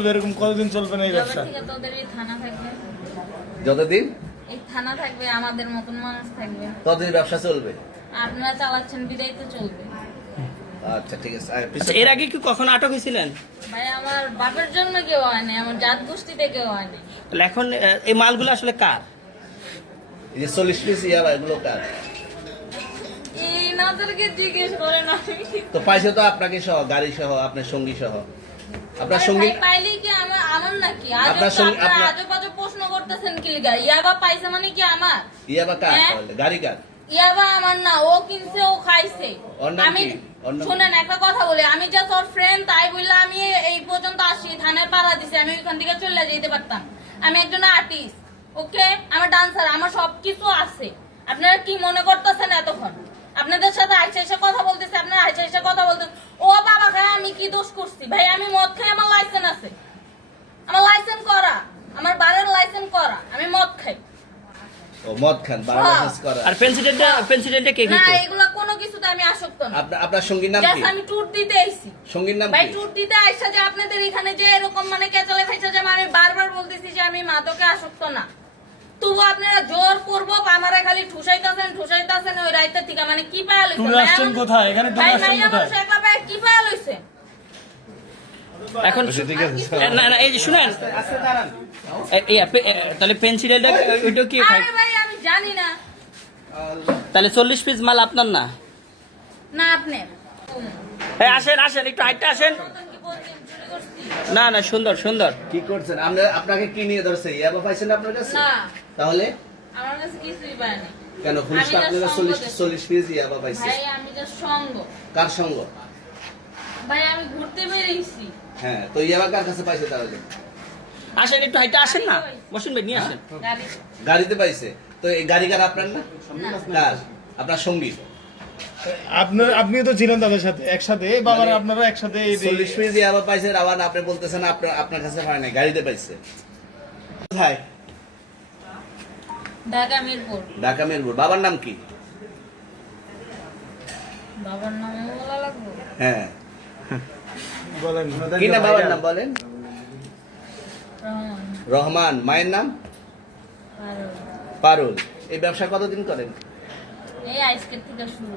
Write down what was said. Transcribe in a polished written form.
এরকম কতদিন চলবে না এই ব্যবসা? যতদিন এই থানা থাকবে, আমাদের মতন মানুষ থাকবে, ততদিন ব্যবসা চলবে। আপনারা চালাচ্ছেন বিদায় তো চলবে। আচ্ছা ঠিক আছে। এর আগে কি কখনো আটক হয়েছিলেন? ভাই আমার বাপের জন্য কেউ হয় নাই, আমার জাত গোষ্ঠীতে কেউ হয় নাই। তাহলে এখন এই মালগুলো আসলে কার? এই যে 40 পিস ইয়াবা এগুলো কার? এই নাদেরকে জিজ্ঞেস করেন। তো পাইছে তো আপনাকে সহ, গাড়ি সহ, আপনার সঙ্গী সহ। আপনার ভাই, সঙ্গী পাইলেই কি আমার নাকি? আপনার সঙ্গী আপনারা আজব আজব প্রশ্ন করতেছেন কি লিগা? ইয়াবা পাইছে মানে কি আমার? ইয়াবা কার হ্যাঁ? তাহলে? গাড়ি কার? ইয়াবা আমার না, ও কিনছে, ও খাইছে। ওর নাম আমি কি? ওর নাম শুনেন একটা কথা বলি, আমি জাস্ট ওর ফ্রেন্ড, তাই বললে আমি এই পর্যন্ত আসি, থানায় পাড়া দিছি, আমি ওইখান থেকে চলে যেতে পারতাম। আমি একজন আর্টিস্ট, ওকে, আমার ডান্সার, আমার সবকিছু আছে। আপনারা কি মনে করতেছেন এতক্ষণ? আপনাদের সাথে আইসা এসে কথা বলতেছে, আপনারা আইসা এসে কথা বলতেছেন। ও বাবা খায়, আমি কি দোষ করছি? ভাই আমি মদ খাই, আমার লাইসেন্স আছে, আমার লাইসেন্স করা, আমার বারের লাইসেন্স করা, আমি মদ খাই। ও মদ খান, বাংলাদেশ করা। আর প্রেসিডেন্টে কে না, খেত? এগুলা কোনো কিছুতে আমি আসক্ত না। আপনার সঙ্গীর নাম জাস্ট কি? আমি ট্যুর দিতে আইছি। সঙ্গীর নাম ভাই কি? ট্যুর দিতে আইসা যে আপনাদের এখানে যে এরকম মানে কেচালে খাইছে, যে আমি বারবার বলতেছি যে আমি মাদকে আসক্ত না, তবু আপনারা জোর করবো আমারে খালি ঠুসাইতাছেন ওই রাইতে থেকে। মানে কি পায়া লইছে? ট্যুরে আসছেন কোথায়? এখানে ট্যুরে ভাই আসছেন মাইয়া কোথায়? মানুষ একা পায়া কি পায়া লইছে? এখন ঠিক আছে। না এই যে শুনেন, তাহলে প্রেসিডেন্টে ওইটা কি খায়? আরে ভাই আমি জানি না। তাহলে 40 পিস মাল আপনার না? না আপনার। এই আসেন একটু হাইটটা আসেন। কি বলছেন, চুরি করছি? না সুন্দর। কি করছেন? আপনাকে কি নিয়ে ধরছে? ইয়াবা পাইছেন আপনার কাছে? না, তাহলে আমার কাছে কিছুই পায় না। কেন পুলিশ আমি আপনার just 40 পিস ইয়াবা পাইছে? ভাই আমি যা সঙ্গ। কার সঙ্গ? ভাই আমি ঘুরতে বেরিয়েছি। হ্যাঁ, তো ইয়াবা কার কাছে পাইছে তাহলে? আসেন একটু হাইটটা আসেন না, বসুন ভাই, নিয়ে আসেন। গাড়ি গাড়িতে পাইছে। তো এই গাড়ি কার আপনার না? কার? আপনার সঙ্গী। আপনিও তো ছিলেন তাদের সাথে একসাথে, বাবার আপনারা একসাথে 40 পিস ইয়াবা পাইছে, আবার আপনি বলতেছেন আপনার কাছে পায় নাই, গাড়িতে পাইছে। কোথায়? ঢাকা মিরপুর। ঢাকা মিরপুর। বাবার নাম কি? বাবার নাম বলা লাগবে? হ্যাঁ, বলেন কি না বাবার নাম বলেন? রহমান। রহমান। মায়ের নাম? আর পারুল। এই ব্যবসা কতদিন করেন? এই আজকের থেকে শুরু।